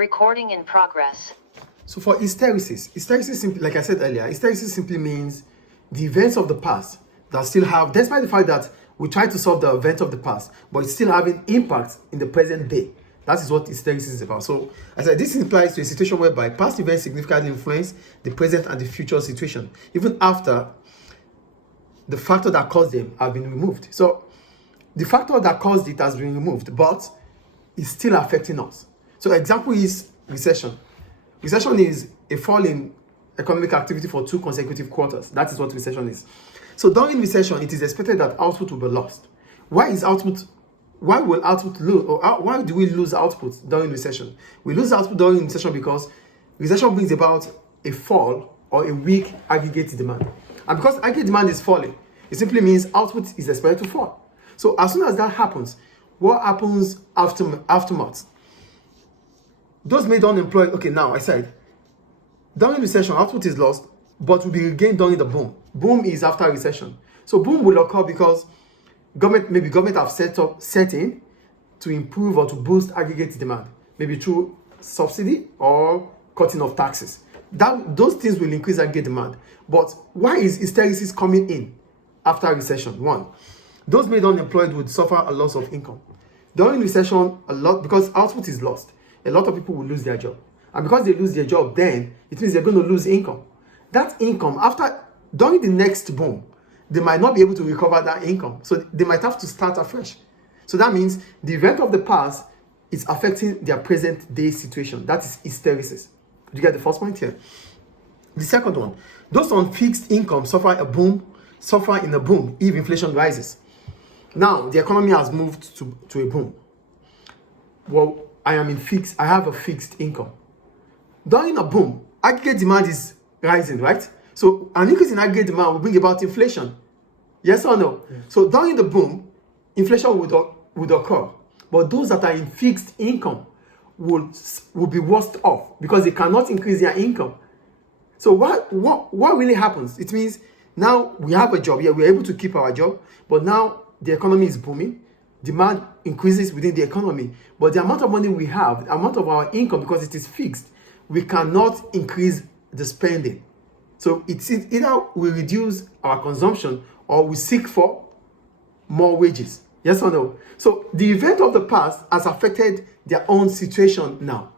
Recording in progress. So for hysteresis simply, like I said earlier, hysteresis simply means the events of the past that still have, despite the fact that we try to solve the event of the past, but it's still having impact in the present day. That is what hysteresis is about. So as I said, this implies to a situation whereby past events significantly influence the present and the future situation, even after the factor that caused them have been removed. So the factor that caused it has been removed, but it's still affecting us. So example is recession. Recession is a fall in economic activity for 2 consecutive quarters. That is what recession is. So during recession, it is expected that output will be lost. Why will output lose, or why do we lose output during recession? We lose output during recession because recession brings about a fall or a weak aggregate demand. And because aggregate demand is falling, it simply means output is expected to fall. So as soon as that happens, what happens aftermath? Those made unemployed, okay, now I said, during recession, output is lost, but will be regained during the boom. Boom is after recession. So boom will occur because government have set in to improve or to boost aggregate demand, maybe through subsidy or cutting of taxes. Those things will increase aggregate demand. But why is hysteresis coming in after recession? One, those made unemployed would suffer a loss of income. During recession, because output is lost, a lot of people will lose their job. And because they lose their job, then it means they're going to lose income. That income, during the next boom, they might not be able to recover that income. So they might have to start afresh. So that means the event of the past is affecting their present day situation. That is hysteresis. You get the first point here? The second one, those on fixed income suffer in a boom if inflation rises. Now, the economy has moved to a boom. Well, I have a fixed income. During a boom, aggregate demand is rising, right? So an increase in aggregate demand will bring about inflation. Yes or no? Yes. So during the boom, inflation would occur. But those that are in fixed income will be worse off because they cannot increase their income. So what really happens? It means now we have a job. Yeah, we're able to keep our job, but now the economy is booming. Demand increases within the economy, but the amount of money we have, the amount of our income, because it is fixed, we cannot increase the spending. So it's either we reduce our consumption or we seek for more wages. Yes or no? So the event of the past has affected their own situation now.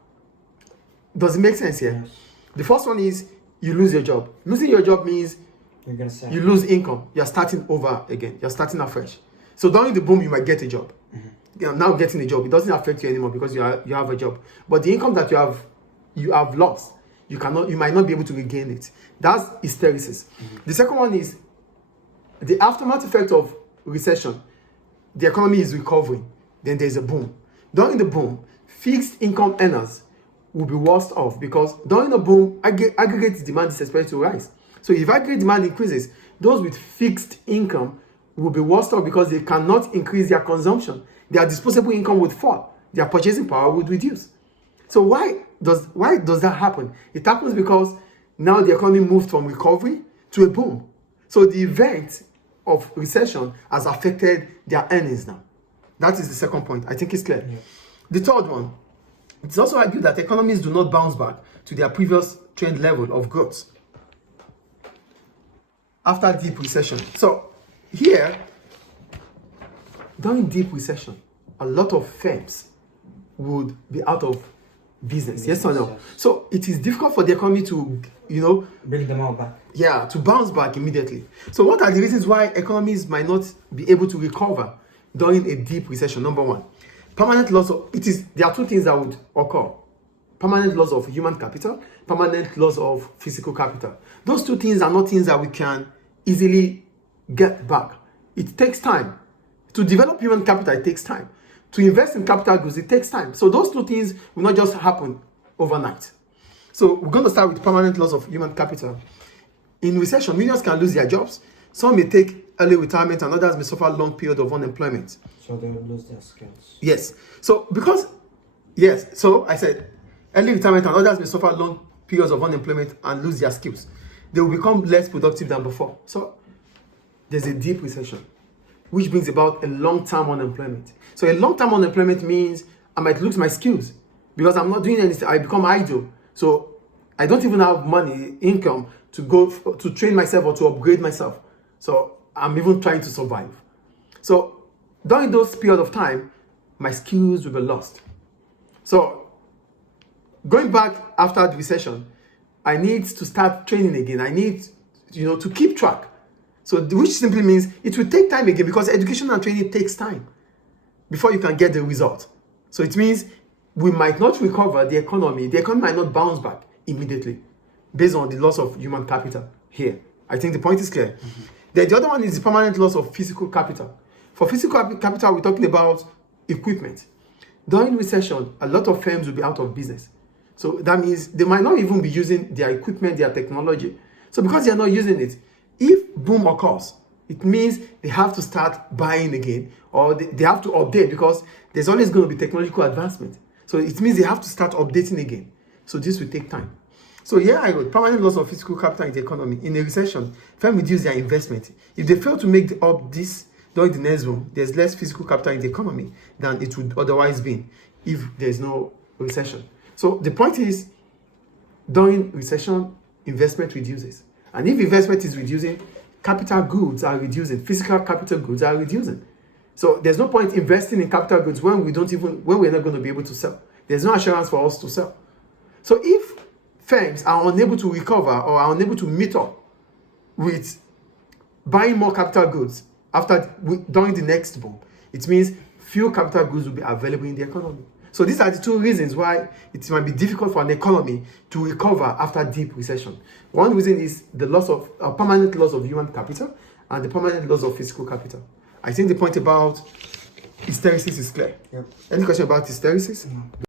Does it make sense here? Yes. The first one is you lose your job. Losing your job means you lose income. You're starting over again. You're starting afresh. So during the boom, you might get a job. Mm-hmm. You're now getting a job. It doesn't affect you anymore because you have a job. But the income that you have lost, you might not be able to regain it. That's hysteresis. Mm-hmm. The second one is the aftermath effect of recession. The economy is recovering. Then there's a boom. During the boom, fixed income earners will be worse off because during the boom, aggregate demand is expected to rise. So if aggregate demand increases, those with fixed income will be worse off because they cannot increase their consumption. Their disposable income would fall. Their purchasing power would reduce. So why does that happen? It happens because now the economy moved from recovery to a boom. So the event of recession has affected their earnings now. That is the second point. I think it's clear. Yeah. The third one, it's also argued that economies do not bounce back to their previous trend level of growth after deep recession. So here, during deep recession, a lot of firms would be out of business. Yes or no? Yes. So it is difficult for the economy to, bring them all back. Yeah, to bounce back immediately. So what are the reasons why economies might not be able to recover during a deep recession? Number one, permanent loss of, there are two things that would occur. Permanent loss of human capital, permanent loss of physical capital. Those two things are not things that we can easily get back. It takes time. To develop human capital, it takes time. To invest in capital goods, it takes time. So those two things will not just happen overnight. So we're going to start with permanent loss of human capital. In recession, millions can lose their jobs. Some may take early retirement and others may suffer a long period of unemployment. So they will lose their skills. Yes. So I said early retirement and others may suffer long periods of unemployment and lose their skills. They will become less productive than before. So there's a deep recession, which brings about a long-term unemployment. So a long-term unemployment means I might lose my skills. because I'm not doing anything. I become idle. So I don't even have money, income to to train myself or to upgrade myself. So I'm even trying to survive. So during those period of time, my skills will be lost. So going back after the recession, I need to start training again. I need, to keep track. So which simply means it will take time again, because education and training takes time before you can get the result. So it means we might not recover the economy. The economy might not bounce back immediately based on the loss of human capital here. I think the point is clear. Then the other one is the permanent loss of physical capital. For physical capital, we're talking about equipment. During recession, a lot of firms will be out of business. So that means they might not even be using their equipment, their technology. So because they're not using it, if boom occurs, it means they have to start buying again, or they have to update, because there's always going to be technological advancement. So it means they have to start updating again. So this will take time. So here I go, permanent loss of physical capital in the economy. In a recession, firms reduce their investment. If they fail to make up this during the next boom, there's less physical capital in the economy than it would otherwise be if there's no recession. So the point is, during recession, investment reduces. And if investment is reducing, capital goods are reducing, physical capital goods are reducing. So there's no point investing in capital goods when we're not going to be able to sell. There's no assurance for us to sell. So if firms are unable to recover or are unable to meet up with buying more capital goods during the next boom, it means few capital goods will be available in the economy. So these are the two reasons why it might be difficult for an economy to recover after deep recession. One reason is the permanent loss of human capital and the permanent loss of physical capital. I think the point about hysteresis is clear. Yep. Any question about hysteresis? No.